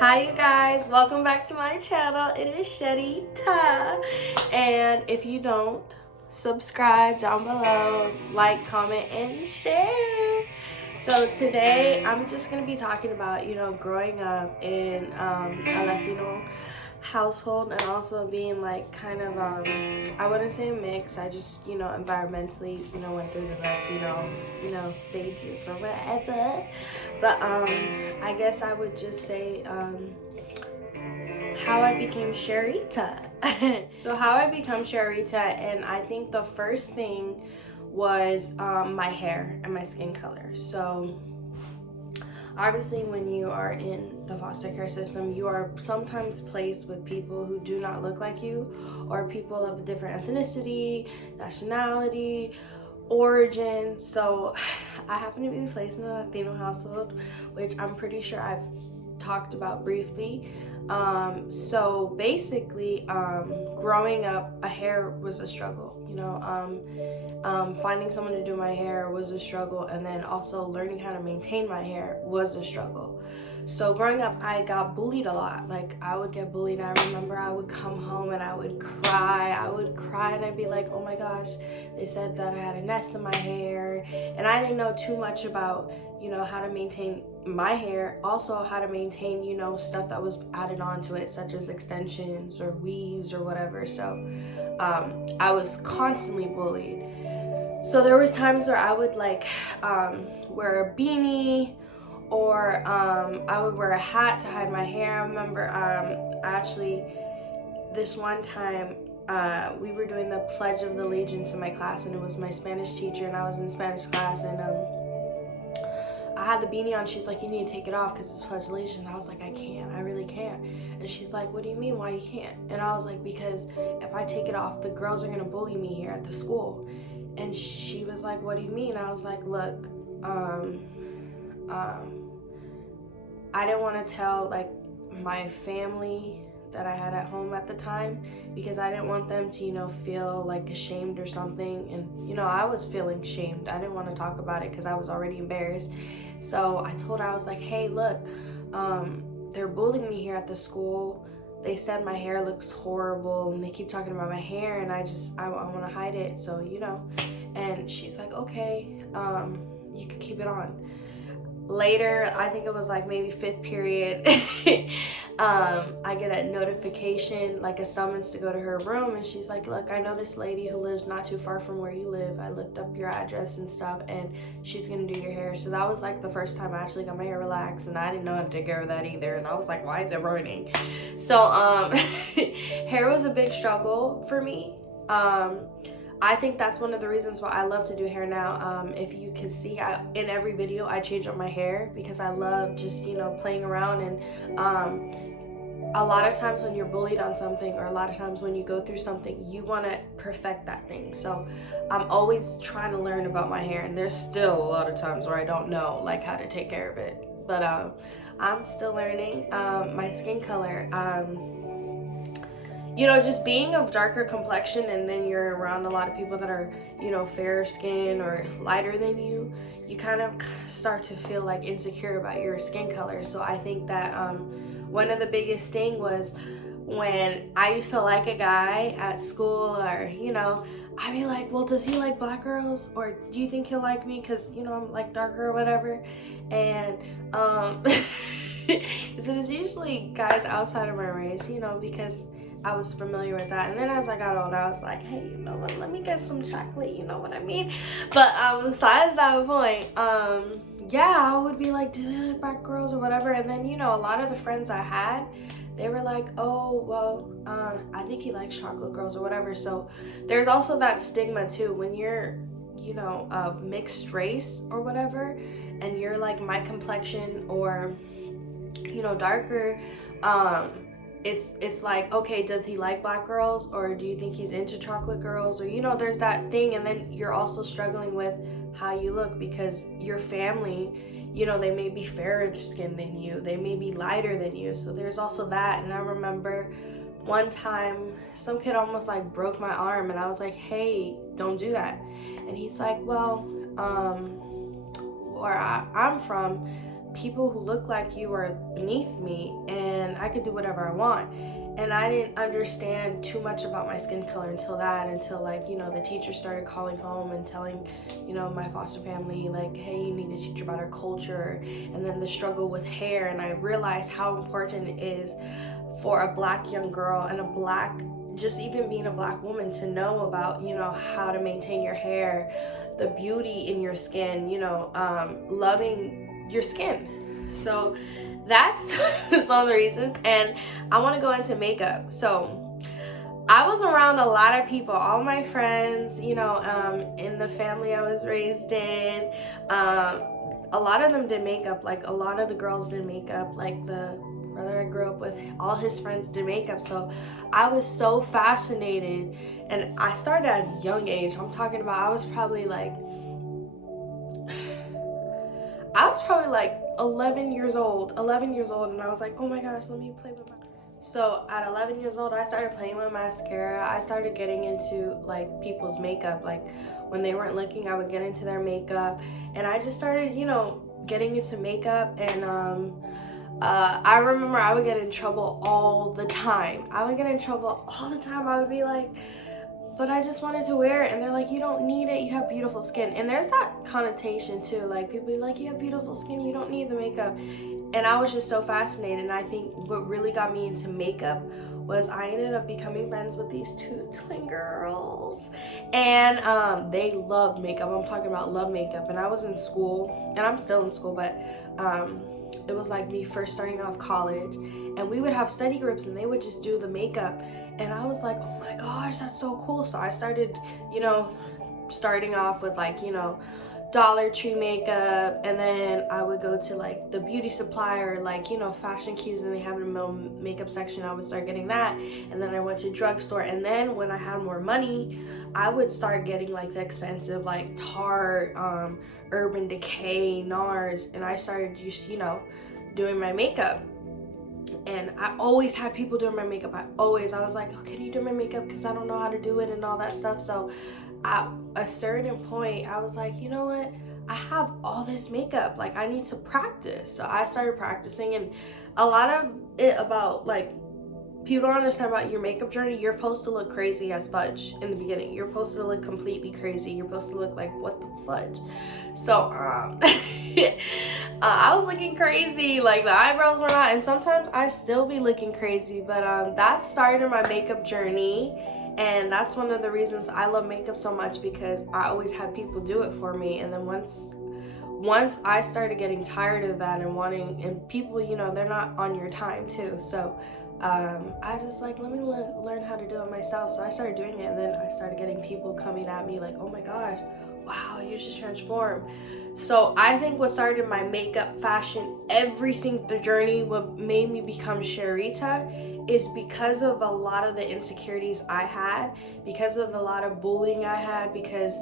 Hi you guys, welcome back to my channel. It is Sherrita, and if you don't, subscribe down below, like, comment, and share. So today I'm just gonna be talking about growing up in a Latino household, and also being like kind of I wouldn't say mixed. I just environmentally went through the stages or whatever. But I guess I would just say how I became Sherrita. So how I become Sherrita, and I think the first thing was my hair and my skin color. So obviously when you are in the foster care system, you are sometimes placed with people who do not look like you, or people of a different ethnicity, nationality, origin. So I happen to be placed in a Latino household, which I'm pretty sure I've talked about briefly. So basically, growing up, a hair was a struggle. Finding someone to do my hair was a struggle, and then also learning how to maintain my hair was a struggle. So growing up, I got bullied a lot. Like, I would get bullied. I remember I would come home and I would cry. And I'd be like, oh my gosh, they said that I had a nest in my hair. And I didn't know too much about, how to maintain my hair. Also how to maintain, stuff that was added onto it, such as extensions or weaves or whatever. So I was constantly bullied. So there was times where I would wear a beanie, or I would wear a hat to hide my hair. I remember actually this one time we were doing the Pledge of Allegiance in my class, and it was my Spanish teacher, and I was in Spanish class, and I had the beanie on. She's like, you need to take it off because it's Pledge of Allegiance. And I was like, I can't, I really can't. And she's like, what do you mean, why you can't? And I was like, because if I take it off, the girls are gonna bully me here at the school. And she was like, what do you mean? I was like, look, I didn't want to tell like my family that I had at home at the time, because I didn't want them to feel like ashamed or something. And I was feeling shamed. I didn't want to talk about it because I was already embarrassed. So I told her, I was like, hey, look, they're bullying me here at the school. They said my hair looks horrible, and they keep talking about my hair, and I want to hide it. So and she's like, okay, you can keep it on. Later, I think it was like maybe 5th period, I get a notification, like a summons to go to her room, and she's like, look, I know this lady who lives not too far from where you live. I looked up your address and stuff, and she's gonna do your hair. So that was like the first time I actually got my hair relaxed, and I didn't know how to take care of that either, and I was like, why is it burning? So hair was a big struggle for me. I think that's one of the reasons why I love to do hair now. If you can see, in every video I change up my hair because I love just playing around. And a lot of times when you're bullied on something, or a lot of times when you go through something, you want to perfect that thing. So I'm always trying to learn about my hair, and there's still a lot of times where I don't know like how to take care of it, but I'm still learning. My skin color, just being of darker complexion, and then you're around a lot of people that are, fairer skin or lighter than you, you kind of start to feel like insecure about your skin color. So I think that one of the biggest thing was when I used to like a guy at school, or, I'd be like, well, does he like black girls? Or do you think he'll like me because, I'm like darker or whatever? And it was usually guys outside of my race, because I was familiar with that. And then as I got older, I was like, hey, let me get some chocolate, you know what I mean? But besides that point, yeah, I would be like, do they like black girls or whatever? And then, a lot of the friends I had, they were like, oh, well, I think he likes chocolate girls or whatever. So there's also that stigma too, when you're, of mixed race or whatever, and you're like my complexion or, darker, it's like, okay, does he like black girls, or do you think he's into chocolate girls? Or there's that thing. And then you're also struggling with how you look, because your family, they may be fairer skinned than you, they may be lighter than you. So there's also that. And I remember one time some kid almost like broke my arm, and I was like, hey, don't do that. And he's like, well, where I'm from, people who look like you are beneath me and I could do whatever I want. And I didn't understand too much about my skin color until like, you know, the teacher started calling home and telling, you know, my foster family, like, hey, you need to teach about our culture, and then the struggle with hair. And I realized how important it is for a Black young girl and just even being a Black woman to know about, you know, how to maintain your hair, the beauty in your skin, you know, loving your skin. So that's some of the reasons. And I want to go into makeup. So I was around a lot of people, all my friends, you know, in the family I was raised in. A lot of them did makeup. Like, a lot of the girls did makeup. Like, the brother I grew up with, all his friends did makeup. So I was so fascinated, and I started at a young age. I'm talking about I was probably like 11 years old, and I was like, oh my gosh, let me play with my... So at 11 years old, I started playing with mascara. I started getting into like people's makeup. Like, when they weren't looking, I would get into their makeup, and I just started, you know, getting into makeup. And I remember I would get in trouble all the time. I would be like, but I just wanted to wear it, and they're like, you don't need it, you have beautiful skin. And there's that connotation too, like, people be like, you have beautiful skin, you don't need the makeup. And I was just so fascinated. And I think what really got me into makeup was I ended up becoming friends with these two twin girls, and they loved makeup. I'm talking about love makeup. And I was in school, and I'm still in school, but it was like me first starting off college, and we would have study groups, and they would just do the makeup. And I was like, oh my gosh, that's so cool. So I started, you know, starting off with like, you know, Dollar Tree makeup, and then I would go to like the beauty supply or like, you know, Fashion Cues, and they have a makeup section. I would start getting that. And then I went to drugstore, and then when I had more money, I would start getting like the expensive like Tarte, Urban Decay, NARS, and I started just, you know, doing my makeup. And I always had people doing my makeup. I was like, oh, can you do my makeup, because I don't know how to do it and all that stuff. So at a certain point, I was like, you know what, I have all this makeup, like, I need to practice. So I started practicing. And a lot of it about, like, people don't understand about your makeup journey. You're supposed to look crazy as fudge in the beginning. You're supposed to look completely crazy. You're supposed to look like, what the fudge? So I was looking crazy, like the eyebrows were not, and sometimes I still be looking crazy. But that started my makeup journey. And that's one of the reasons I love makeup so much, because I always had people do it for me. And then once I started getting tired of that and wanting, and people, you know, they're not on your time too. So I just like, let me learn how to do it myself. So I started doing it, and then I started getting people coming at me like, oh my gosh, wow, you just transformed. So I think what started my makeup, fashion, everything, the journey, what made me become Sherrita, is because of a lot of the insecurities I had, because of a lot of bullying I had, because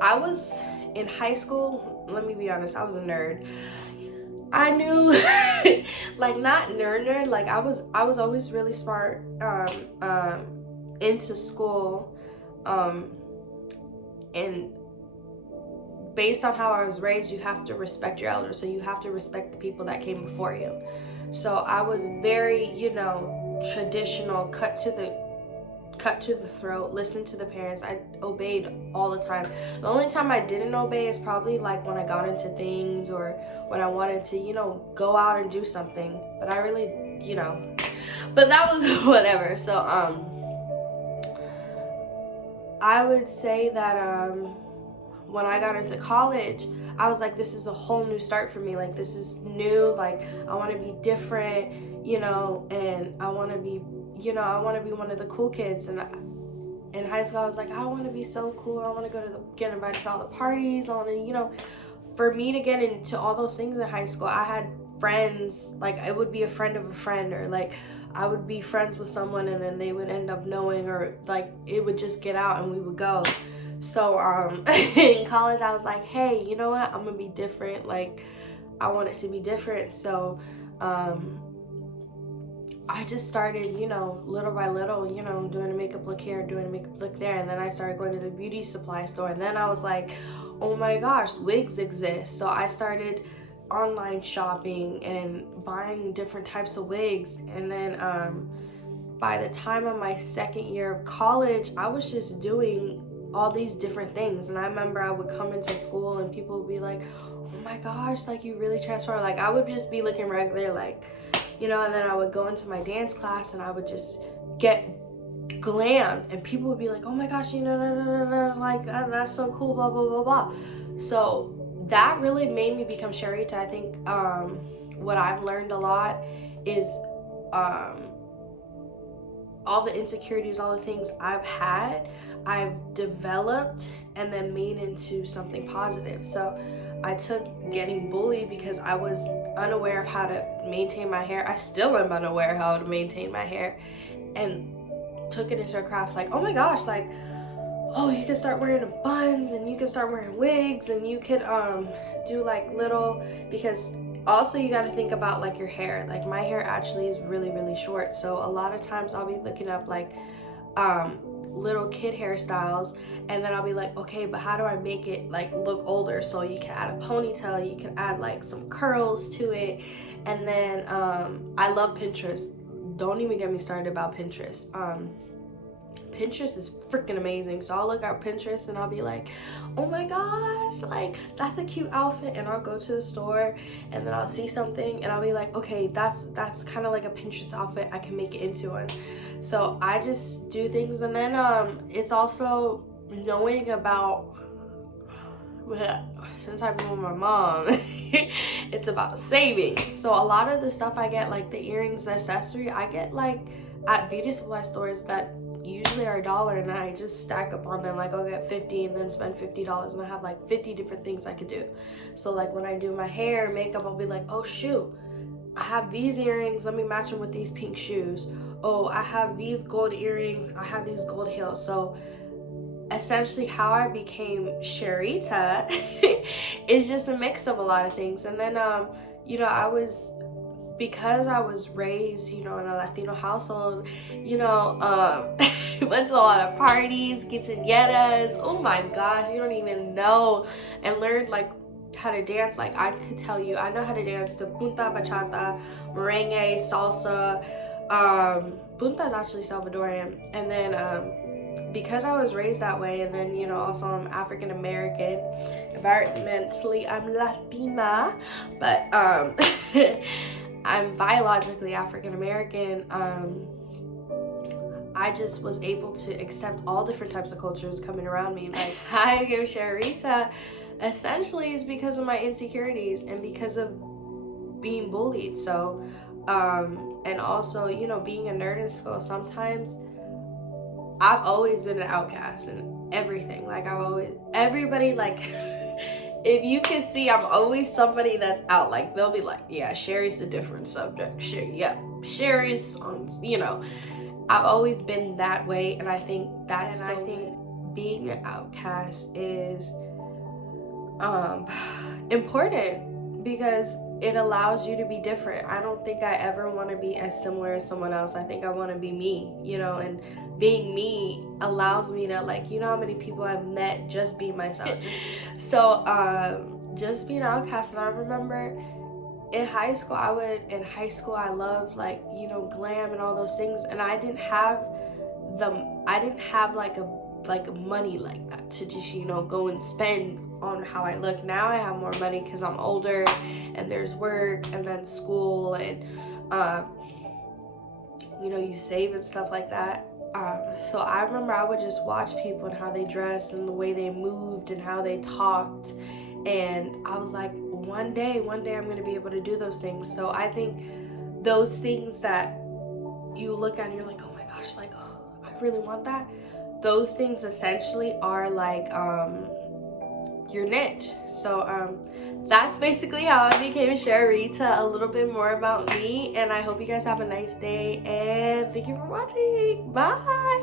I was in high school, let me be honest, I was a nerd. I knew, like, not nerd, like, I was always really smart, into school, and based on how I was raised, you have to respect your elders, so you have to respect the people that came before you. So I was very, you know, traditional, cut to the throat, listen to the parents. I obeyed all the time. The only time I didn't obey is probably like when I got into things, or when I wanted to, you know, go out and do something. But I really, you know, but that was whatever. So I would say that when I got into college, I was like, this is a whole new start for me. Like, this is new. Like, I want to be different, you know, and I want to be, you know, I want to be one of the cool kids. And in high school, I was like, I want to be so cool. I want to get invited to all the parties. I want to, you know, for me to get into all those things in high school, I had friends, like, it would be a friend of a friend, or like I would be friends with someone and then they would end up knowing, or like it would just get out and we would go. So in college, I was like, hey, you know what, I'm gonna be different. Like, I want it to be different. So I just started, you know, little by little, you know, doing a makeup look here, doing a makeup look there. And then I started going to the beauty supply store. And then I was like, oh my gosh, wigs exist. So I started online shopping and buying different types of wigs. And then by the time of my second year of college, I was just doing all these different things. And I remember I would come into school and people would be like, oh my gosh, like you really transformed. Like I would just be looking regular, like, you know, and then I would go into my dance class and I would just get glam and people would be like, oh my gosh, you know, like that's so cool, blah blah blah blah. So that really made me become Sherrita. I think what I've learned a lot is all the insecurities, all the things I've had, I've developed and then made into something positive. So I took getting bullied because I was unaware of how to maintain my hair. I still am unaware how to maintain my hair, and took it into a craft like, oh my gosh, like, oh, you could start wearing buns and you could start wearing wigs and you could do like little, because also you got to think about like your hair. Like my hair actually is really really short, so a lot of times I'll be looking up like little kid hairstyles, and then I'll be like, okay, but how do I make it like look older? So you can add a ponytail, you can add like some curls to it. And then I love Pinterest. Don't even get me started about Pinterest. Pinterest is freaking amazing. So I'll look at Pinterest and I'll be like, oh my gosh, like that's a cute outfit. And I'll go to the store and then I'll see something and I'll be like, okay, that's kind of like a Pinterest outfit, I can make it into one. So I just do things. And then it's also knowing about, since I've been with my mom, it's about saving. So a lot of the stuff I get, like the earrings, the accessory, I get like at beauty supply stores that usually are $1, and I just stack up on them. Like I'll get 50 and then spend $50 and I have like 50 different things I could do. So like when I do my hair, makeup, I'll be like, oh shoot, I have these earrings, let me match them with these pink shoes. Oh, I have these gold earrings, I have these gold heels. So essentially how I became Sherrita is just a mix of a lot of things. And then you know, because I was raised, you know, in a Latino household, you know, went to a lot of parties, quinceañeras, oh my gosh, you don't even know, and learned like how to dance. Like I could tell you, I know how to dance to punta, bachata, merengue, salsa. Punta is actually Salvadorian. And then because I was raised that way, and then, you know, also I'm African American, environmentally I'm Latina, but I'm biologically African American. I just was able to accept all different types of cultures coming around me. Like I go Sherrita essentially is because of my insecurities and because of being bullied. So and also, you know, being a nerd in school, sometimes I've always been an outcast and everything. Like everybody, like if you can see, I'm always somebody that's out. Like they'll be like, yeah, Sherry's a different subject. Sherry's on, you know, I've always been that way. And I think I think being an outcast is important because it allows you to be different. I don't think I ever want to be as similar as someone else. I think I want to be me, you know, and being me allows me to, like, you know how many people I've met just being myself. So just being an outcast. And I remember in high school I loved, like, you know, glam and all those things, and I didn't have like money like that to just, you know, go and spend on how I look. Now I have more money because I'm older and there's work and then school and you know, you save and stuff like that. So I remember I would just watch people and how they dressed and the way they moved and how they talked, and I was like, one day I'm going to be able to do those things. So I think those things that you look at and you're like, oh my gosh, like, oh, I really want that. Those things essentially are like your niche. So that's basically how I became Sherrita, a little bit more about me, and I hope you guys have a nice day, and thank you for watching. Bye.